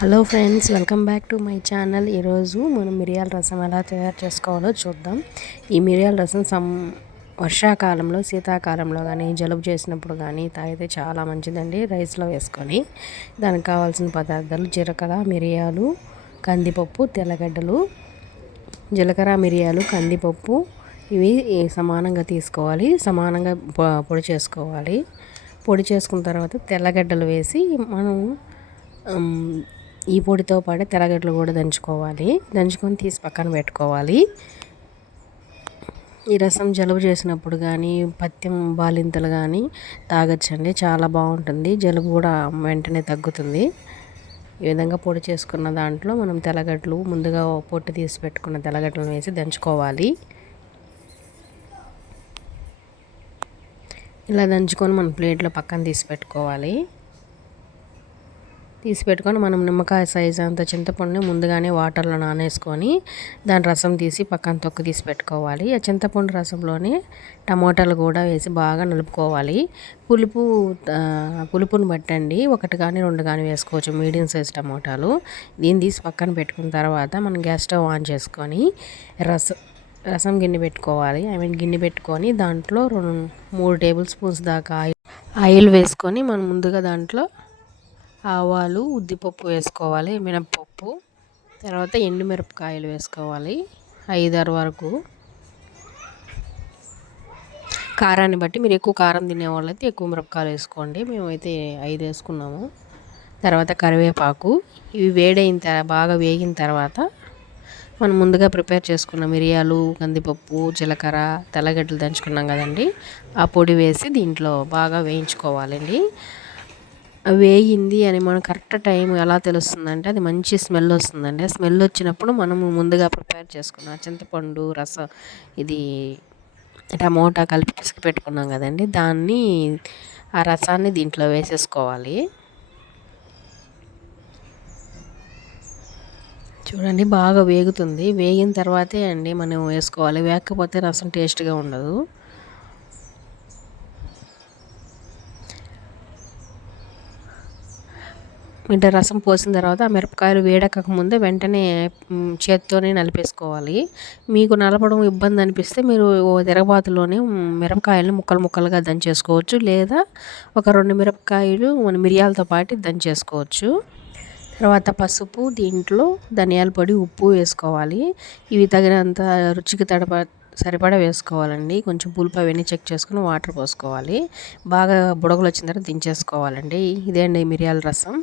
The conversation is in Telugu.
Hello friends, welcome back to my channel. ఈరోజు మనం మిరియాల రసం ఎలా తయారు చేసుకోవాలో చూద్దాం. ఈ మిరియాల రసం వర్షాకాలంలో, శీతాకాలంలో కానీ, జలుబు చేసినప్పుడు కానీ తాగితే చాలా మంచిదండి. రైస్లో వేసుకొని దానికి కావాల్సిన పదార్థాలు: జీలకర్ర, మిరియాలు, కందిపప్పు, తెల్లగడ్డలు. జీలకర్ర, మిరియాలు, కందిపప్పు ఇవి సమానంగా తీసుకోవాలి. సమానంగా పొడి చేసుకోవాలి. పొడి చేసుకున్న తర్వాత తెల్లగడ్డలు వేసి మనం ఈ పొడితో పాటు తెల్లగడ్డలు కూడా దంచుకొని తీసి పక్కన పెట్టుకోవాలి. ఈ రసం జలుబు చేసినప్పుడు కానీ, పథ్యం బాలింతలు కానీ తాగొచ్చండి. చాలా బాగుంటుంది. జలుబు కూడా వెంటనే తగ్గుతుంది. ఈ విధంగా పొడి చేసుకున్న దాంట్లో మనం తెల్లగడ్డలు ముందుగా పొట్టు తీసి పెట్టుకున్న తెల్లగడ్డలు వేసి దంచుకోవాలి. ఇలా దంచుకొని మనం ప్లేట్లో పక్కన తీసి పెట్టుకోవాలి. మనం నిమ్మకాయ సైజు అంత చింతపండుని ముందుగానే వాటర్లో నానేసుకొని దాని రసం తీసి పక్కన తొక్కు తీసి పెట్టుకోవాలి. ఆ చింతపండు రసంలోనే టమోటాలు కూడా వేసి బాగా నలుపుకోవాలి. పులుపుని బట్టండి, 1 కానీ 2 కానీ వేసుకోవచ్చు, మీడియం సైజ్ టమోటాలు. దీన్ని తీసి పక్కన పెట్టుకున్న తర్వాత మనం గ్యాస్ స్టవ్ ఆన్ చేసుకొని రసం గిన్నె పెట్టుకోవాలి. గిన్నె పెట్టుకొని దాంట్లో 3 టేబుల్ స్పూన్స్ దాకా ఆయిల్ వేసుకొని మనం ముందుగా దాంట్లో ఆవాలు, ఉద్దిపప్పు వేసుకోవాలి, మినప్పప్పు, తర్వాత ఎండుమిరపకాయలు వేసుకోవాలి 5-6 వరకు. కారాన్ని బట్టి, మీరు ఎక్కువ కారం తినేవాళ్ళైతే ఎక్కువ మిరపకాయలు వేసుకోండి. మేమైతే 5 వేసుకున్నాము. తర్వాత కరివేపాకు. ఇవి బాగా వేగిన తర్వాత మనం ముందుగా ప్రిపేర్ చేసుకున్న మిరియాలు, కందిపప్పు, జీలకర్ర, తెల్లగడ్డలు దంచుకున్నాం కదండి, ఆ పొడి వేసి దీంట్లో బాగా వేయించుకోవాలండి. వేగింది అని మనం కరెక్ట్ టైం ఎలా తెలుస్తుందంటే అది మంచి స్మెల్ వస్తుందండి. ఆ స్మెల్ వచ్చినప్పుడు మనము ముందుగా ప్రిపేర్ చేసుకున్న చింతపండు రసం, ఇది టమోటా కలిపి పిసికి పెట్టుకున్నాం కదండి, ఆ రసాన్ని దీంట్లో వేసేసుకోవాలి. చూడండి, బాగా వేగుతుంది. వేగిన తర్వాతే అండి మనం వేసుకోవాలి, వేగకపోతే రసం టేస్ట్గా ఉండదు. రసం పోసిన తర్వాత ఆ మిరపకాయలు వేడెక్కక ముందే వెంటనే చేత్తోనే నలిపేసుకోవాలి. మీకు నలపడం ఇబ్బంది అనిపిస్తే మీరు తిరగబాతులోనే మిరపకాయలను ముక్కలుగా దంచేసుకోవచ్చు, లేదా ఒక 2 మిరపకాయలు మన మిరియాలతో పాటు దంచేసుకోవచ్చు. తర్వాత పసుపు, దీంట్లో ధనియాల పొడి, ఉప్పు వేసుకోవాలి. ఇవి తగినంత రుచికి సరిపడా వేసుకోవాలండి. కొంచెం పులుపు అవన్నీ చెక్ చేసుకుని వాటర్ పోసుకోవాలి. బాగా బుడగలు వచ్చిన తర్వాత దించేసుకోవాలండి. ఇదే అండి మిరియాల రసం.